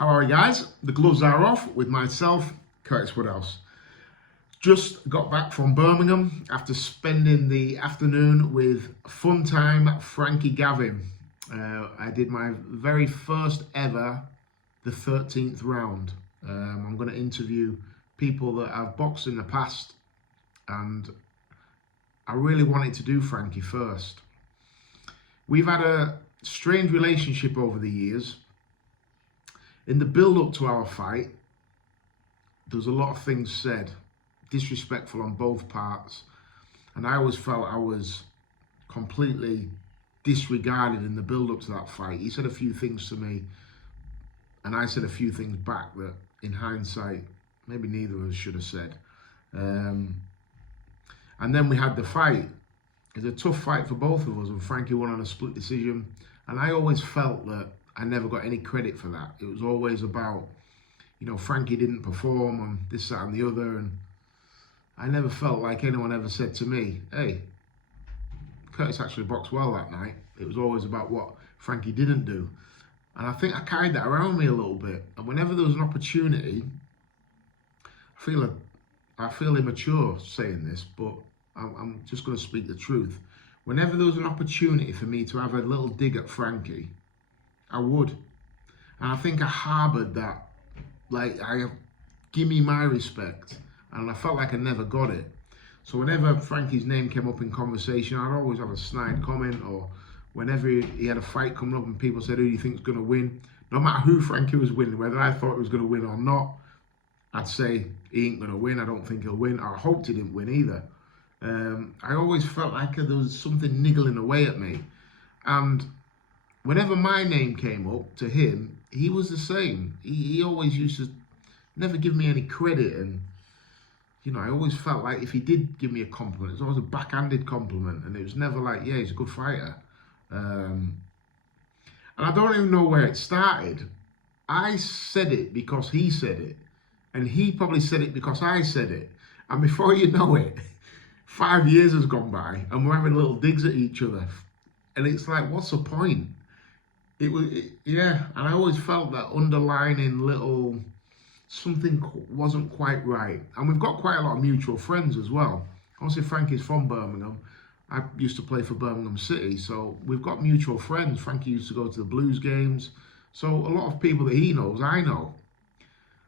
How are you guys? The gloves are off with myself, Curtis Woodhouse. Just got back from Birmingham after spending the afternoon with fun time Frankie Gavin. I did my very first ever, the 13th round. I'm going to interview people that I've boxed in the past, and I really wanted to do Frankie first. We've had a strange relationship over the years. In the build-up to our fight, there was a lot of things said, disrespectful on both parts, and I always felt I was completely disregarded in the build-up to that fight. He said a few things to me, and I said a few things back that, in hindsight, maybe neither of us should have said. And then we had the fight. It was a tough fight for both of us, and Frankie won on a split decision, and I always felt that I never got any credit for that. It was always about, Frankie didn't perform on this, that and the other, and I never felt like anyone ever said to me, hey, Curtis actually boxed well that night. It was always about what Frankie didn't do. And I think I carried that around me a little bit. And whenever there was an opportunity, I feel immature saying this, but I'm just going to speak the truth. Whenever there was an opportunity for me to have a little dig at Frankie, I would. And I think I harboured that, give me my respect. And I felt like I never got it. So whenever Frankie's name came up in conversation, I'd always have a snide comment, or whenever he had a fight coming up and people said, who do you think's going to win? No matter who Frankie was winning, whether I thought he was going to win or not, I'd say he ain't going to win. I don't think he'll win. I hoped he didn't win either. I always felt like there was something niggling away at me. And whenever my name came up to him, he was the same. He always used to never give me any credit. And, I always felt like if he did give me a compliment, it was always a backhanded compliment. And it was never like, yeah, he's a good fighter. And I don't even know where it started. I said it because he said it. And he probably said it because I said it. And before you know it, 5 years has gone by and we're having little digs at each other. And it's like, what's the point? And I always felt that underlining little something wasn't quite right. And we've got quite a lot of mutual friends as well. Obviously, Frankie's from Birmingham. I used to play for Birmingham City, so we've got mutual friends. Frankie used to go to the Blues games. So a lot of people that he knows, I know.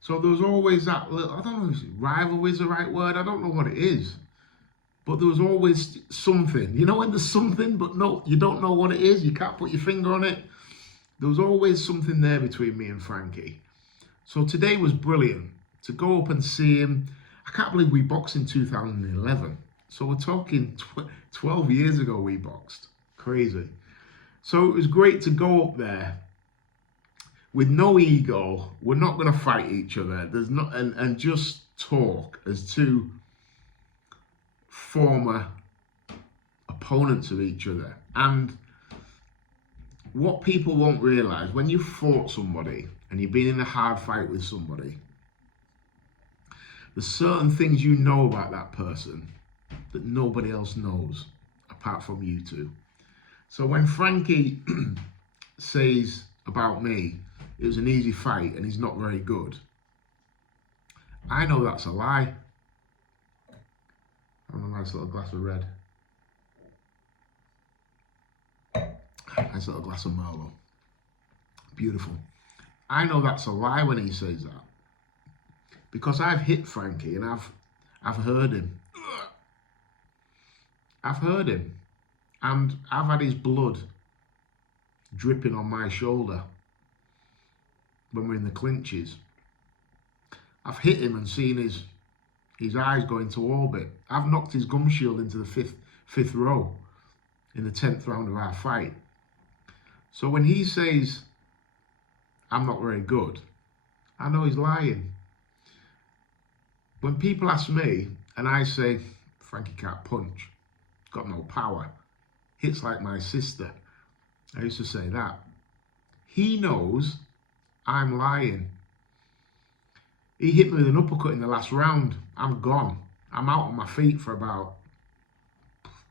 So there was always that little, I don't know if rivalry is the right word, I don't know what it is. But there was always something. When there's something, but no, you don't know what it is, you can't put your finger on it. There was always something there between me and Frankie. So today was brilliant. To go up and see him. I can't believe we boxed in 2011. So we're talking 12 years ago we boxed. Crazy. So it was great to go up there with no ego. We're not going to fight each other. There's not, and just talk as two former opponents of each other. And what people won't realise, when you've fought somebody and you've been in a hard fight with somebody, there's certain things you know about that person that nobody else knows apart from you two. So when Frankie says about me, it was an easy fight and he's not very good, I know that's a lie. I have a nice little glass of red. Nice little glass of Merlot. Beautiful. I know that's a lie when he says that. Because I've hit Frankie and I've heard him. I've heard him. And I've had his blood dripping on my shoulder when we're in the clinches. I've hit him and seen his eyes go into orbit. I've knocked his gum shield into the fifth row in the 10th round of our fight. So when he says, I'm not very good, I know he's lying. When people ask me and I say, Frankie can't punch, got no power, hits like my sister, I used to say that. He knows I'm lying. He hit me with an uppercut in the last round. I'm gone. I'm out on my feet for about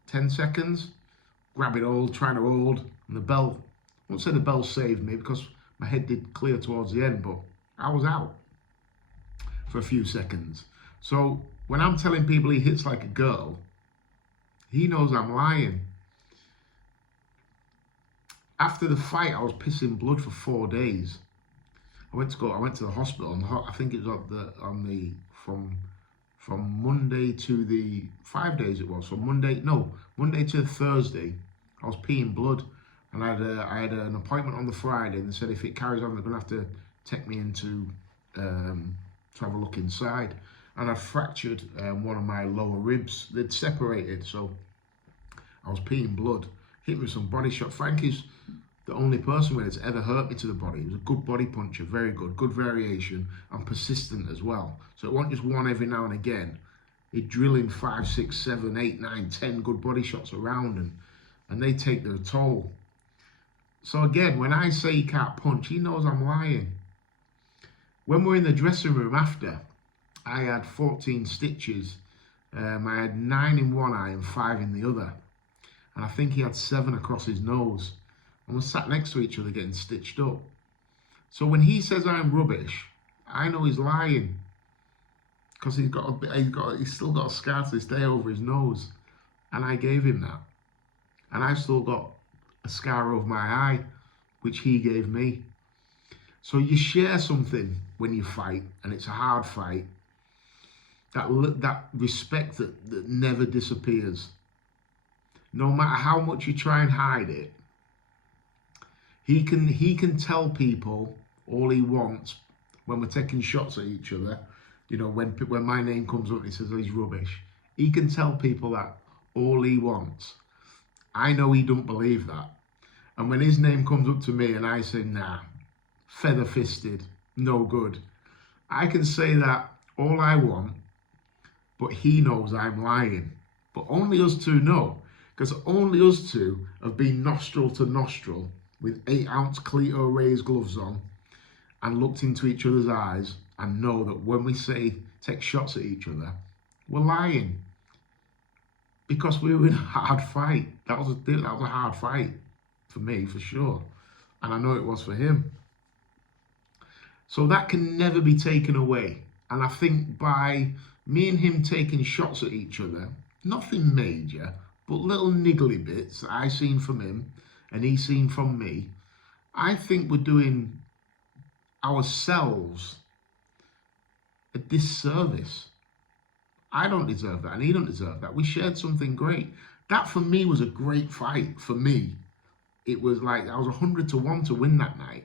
10 seconds, grabbing hold, trying to hold, and the bell, I won't say the bell saved me because My head did clear towards the end, but I was out for a few seconds. So when I'm telling people he hits like a girl, he knows I'm lying. After the fight, I was pissing blood for 4 days. I went to the hospital, and I think it was from Monday to the 5 days it was. From Monday to Thursday, I was peeing blood, and I had an appointment on the Friday, and they said if it carries on, they're gonna have to take me into to have a look inside. And I fractured one of my lower ribs. They'd separated, so I was peeing blood. Hit me with some body shot. Frankie's the only person where it's ever hurt me to the body. He was a good body puncher, very good variation, and persistent as well. So it wasn't just one every now and again. He'd drill in 5, 6, 7, 8, 9, 10 good body shots around, and they take their toll. So again, when I say he can't punch, he knows I'm lying. When we're in the dressing room after, I had 14 stitches. I had 9 in one eye and 5 in the other. And I think he had 7 across his nose. And we sat next to each other getting stitched up. So when he says I'm rubbish, I know he's lying. Because he's still got a scar to this day over his nose. And I gave him that. And I've still got a scar over my eye, which he gave me. So you share something when you fight, and it's a hard fight. That respect that never disappears. No matter how much you try and hide it, he can tell people all he wants when we're taking shots at each other. You know, when my name comes up and he says, oh, he's rubbish. He can tell people that all he wants. I know he don't believe that. And when his name comes up to me and I say, nah, feather-fisted, no good, I can say that all I want, but he knows I'm lying. But only us two know, because only us two have been nostril to nostril with 8-ounce Cleto raised gloves on and looked into each other's eyes and know that when we take shots at each other, we're lying. Because we were in a hard fight. That was a hard fight for me, for sure. And I know it was for him. So that can never be taken away. And I think by me and him taking shots at each other, nothing major, but little niggly bits that I seen from him and he seen from me, I think we're doing ourselves a disservice. I don't deserve that, and he don't deserve that. We shared something great. That for me was a great fight. For me, it was like I was 100-1 to win that night,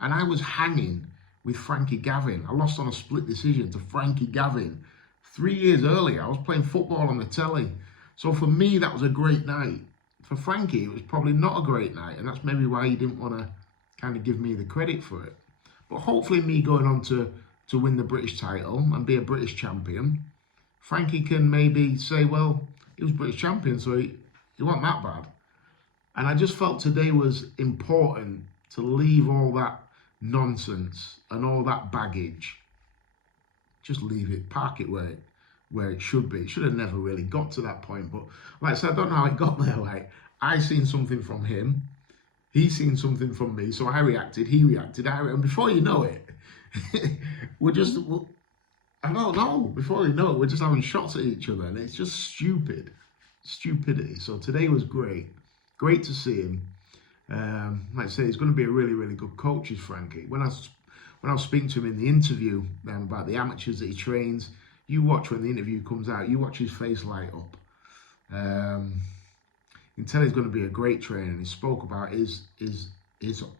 and I was hanging with Frankie Gavin. I lost on a split decision to Frankie Gavin 3 years earlier. I was playing football on the telly. So for me, that was a great night. For Frankie, it was probably not a great night, and that's maybe why he didn't want to kind of give me the credit for it. But hopefully me going on to win the British title and be a British champion, Frankie can maybe say, well, he was British champion, so he wasn't that bad. And I just felt today was important to leave all that nonsense and all that baggage. Just leave it, park it where it should be. It should have never really got to that point. But like I said, I don't know how it got there. Like, I seen something from him, he seen something from me, so I reacted, he reacted, and before you know it, I don't know, before you know it, we're just having shots at each other, and it's just stupidity. So today was great to see him. Like I say, he's going to be a really, really good coach, is Frankie. When I was speaking to him in the interview about the amateurs that he trains, you watch when the interview comes out, you watch his face light up. You can tell he's going to be a great trainer, and he spoke about his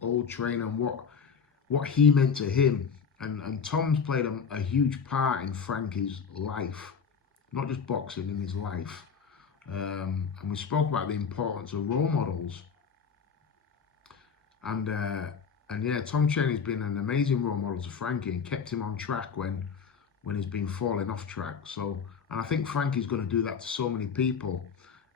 old trainer and what he meant to him. And Tom's played a huge part in Frankie's life, not just boxing, in his life. And we spoke about the importance of role models. And yeah, Tom Cheney's been an amazing role model to Frankie and kept him on track when he's been falling off track. So, and I think Frankie's going to do that to so many people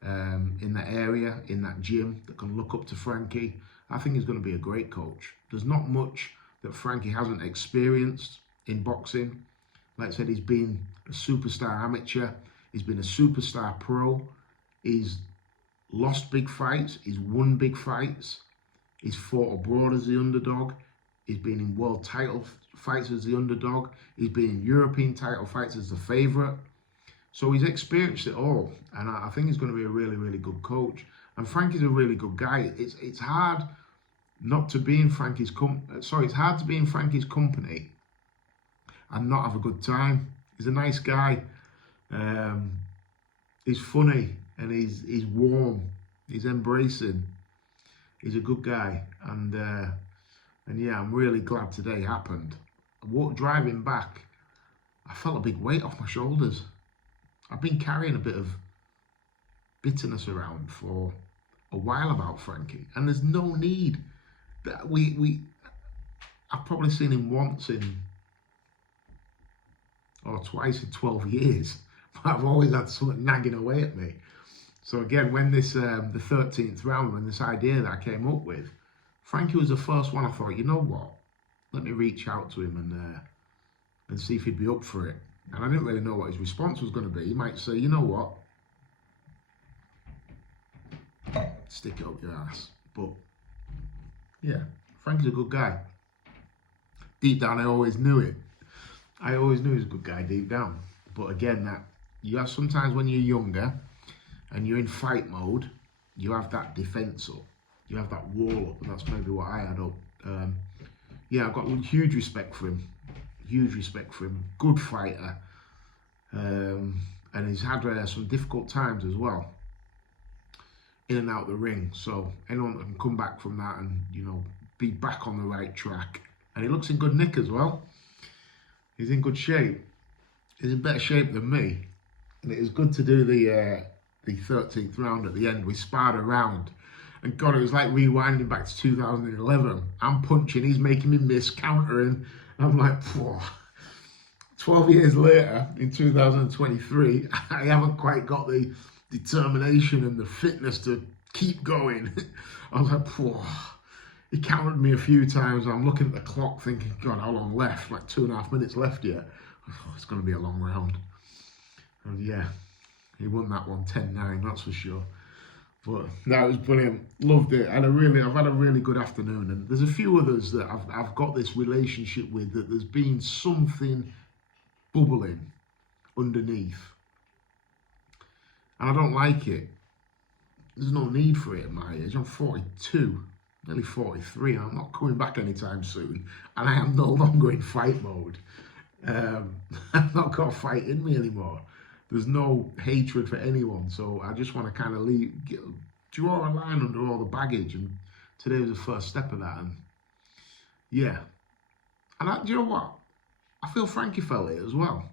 in that area, in that gym, that can look up to Frankie. I think he's going to be a great coach. There's not much that Frankie hasn't experienced in boxing. Like I said, he's been a superstar amateur. He's been a superstar pro. He's lost big fights. He's won big fights. He's fought abroad as the underdog. He's been in world title fights as the underdog. He's been in European title fights as the favourite. So he's experienced it all, and I think he's going to be a really, really good coach. And Frankie's a really good guy. It's hard not to be in Frankie's it's hard to be in Frankie's company and not have a good time. He's a nice guy. He's funny and he's warm. He's embracing. He's a good guy, and yeah, I'm really glad today happened. Driving back, I felt a big weight off my shoulders. I've been carrying a bit of bitterness around for a while about Frankie, and there's no need. That I've probably seen him once or twice in 12 years, but I've always had something nagging away at me. So again, when this the 13th round, when this idea that I came up with, Frankie was the first one. I thought, you know what? Let me reach out to him and see if he'd be up for it. And I didn't really know what his response was going to be. He might say, you know what? Stick it up your ass. But yeah, Frankie's a good guy. Deep down, I always knew it. I always knew he was a good guy deep down. But again, that you have sometimes when you're younger and you're in fight mode, you have that defense up. You have that wall up, and that's maybe what I had up. Yeah, I've got huge respect for him. Huge respect for him. Good fighter. And he's had some difficult times as well, in and out the ring. So anyone that can come back from that and, you know, be back on the right track. And he looks in good nick as well. He's in good shape. He's in better shape than me. And it was good to do the 13th round at the end. We sparred around. And God, it was like rewinding back to 2011. I'm punching, he's making me miss, countering. I'm like, phew. 12 years later, in 2023, I haven't quite got the determination and the fitness to keep going. I was like, phew. He counted me a few times. I'm looking at the clock thinking, God, how long left? Like 2.5 minutes left yet. Oh, it's going to be a long round. And yeah, he won that one 10-9, that's for sure. But that was brilliant. Loved it. I've had a really good afternoon. And there's a few others that I've got this relationship with, that there's been something bubbling underneath. And I don't like it. There's no need for it at my age. I'm 42, nearly 43, and I'm not coming back anytime soon. And I am no longer in fight mode. I've not got a fight in me anymore. There's no hatred for anyone, so I just want to kind of draw a line under all the baggage, and today was the first step of that. And yeah, and do you know what? I feel Frankie felt it as well.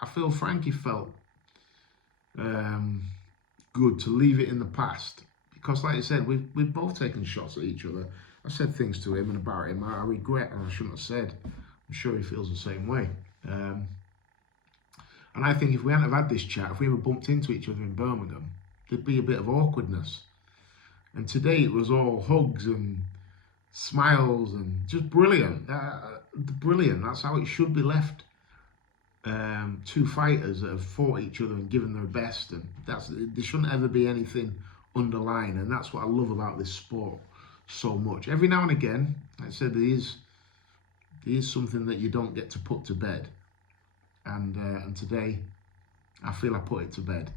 I feel Frankie felt good to leave it in the past, because, like I said, we've both taken shots at each other. I said things to him and about him I regret and I shouldn't have said. I'm sure he feels the same way. And I think if we hadn't have had this chat, if we ever bumped into each other in Birmingham, there'd be a bit of awkwardness. And today it was all hugs and smiles and just brilliant. Brilliant. That's how it should be left. Two fighters that have fought each other and given their best, and there shouldn't ever be anything underlying. And that's what I love about this sport so much. Every now and again, like I said, there is something that you don't get to put to bed. And today, I feel I put it to bed.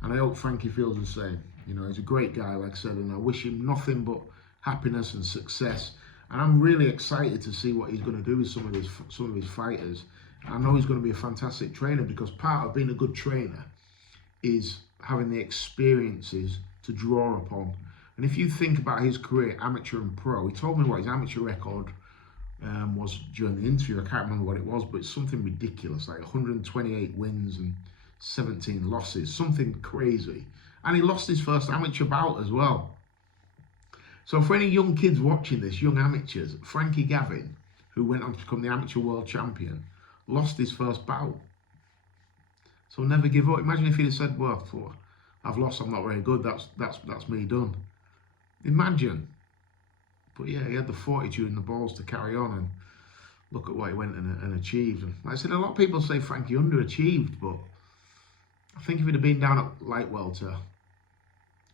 And I hope Frankie feels the same. You know, he's a great guy, like I said, and I wish him nothing but happiness and success. And I'm really excited to see what he's going to do with some of his fighters. I know he's going to be a fantastic trainer, because part of being a good trainer is having the experiences to draw upon. And if you think about his career, amateur and pro, he told me what his amateur record was during the interview. I can't remember what it was, but it's something ridiculous, like 128 wins and 17 losses, something crazy. And he lost his first amateur bout as well. So for any young kids watching this, young amateurs, Frankie Gavin, who went on to become the amateur world champion, lost his first bout. So never give up. Imagine if he'd have said, well, I've lost, I'm not very good, that's me done. Imagine. But yeah, he had the fortitude and the balls to carry on, and look at what he went and achieved. And like I said, a lot of people say Frankie underachieved, but I think if he'd have been down at light welter,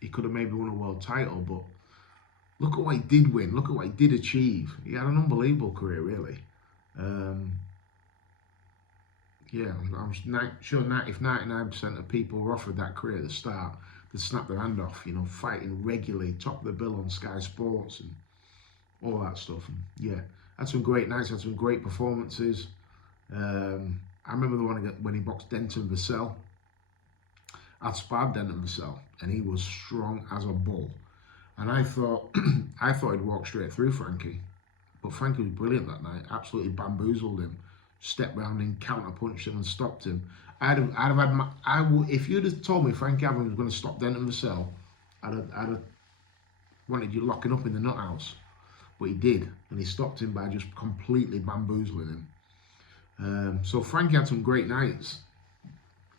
he could have maybe won a world title. But look at what he did win. Look at what he did achieve. He had an unbelievable career, really. Yeah, I'm sure if 99% of people were offered that career at the start, they'd snap their hand off, you know, fighting regularly, top of the bill on Sky Sports and all that stuff. And yeah, had some great nights, had some great performances. I remember the one when he boxed Denton Vassell. I'd sparred Denton Vassell, and he was strong as a bull. And I thought he'd walk straight through Frankie. But Frankie was brilliant that night, absolutely bamboozled him, stepped round him, counter-punched him and stopped him. If you'd have told me Frankie Gavin was going to stop Denton Vassell, I'd have wanted you locking up in the nut house. But he did, and he stopped him by just completely bamboozling him. So Frankie had some great nights,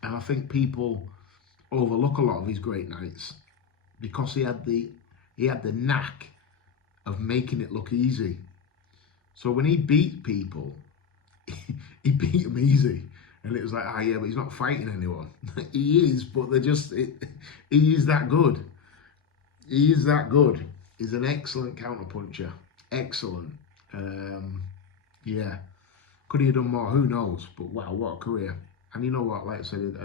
and I think people overlook a lot of his great nights because he had the knack of making it look easy. So when he beat people, he beat them easy, and it was like, yeah, but he's not fighting anyone. He is, but he is that good. He is that good. He's an excellent counterpuncher. Excellent. Yeah. Could he have done more? Who knows? But wow, what a career. And you know what, like I said,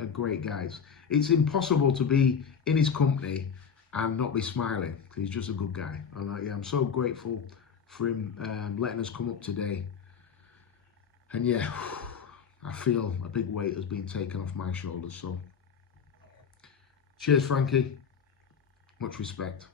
a great guy. It's impossible to be in his company and not be smiling. He's just a good guy. And yeah, I'm so grateful for him letting us come up today. And yeah, I feel a big weight has been taken off my shoulders. So cheers, Frankie. Much respect.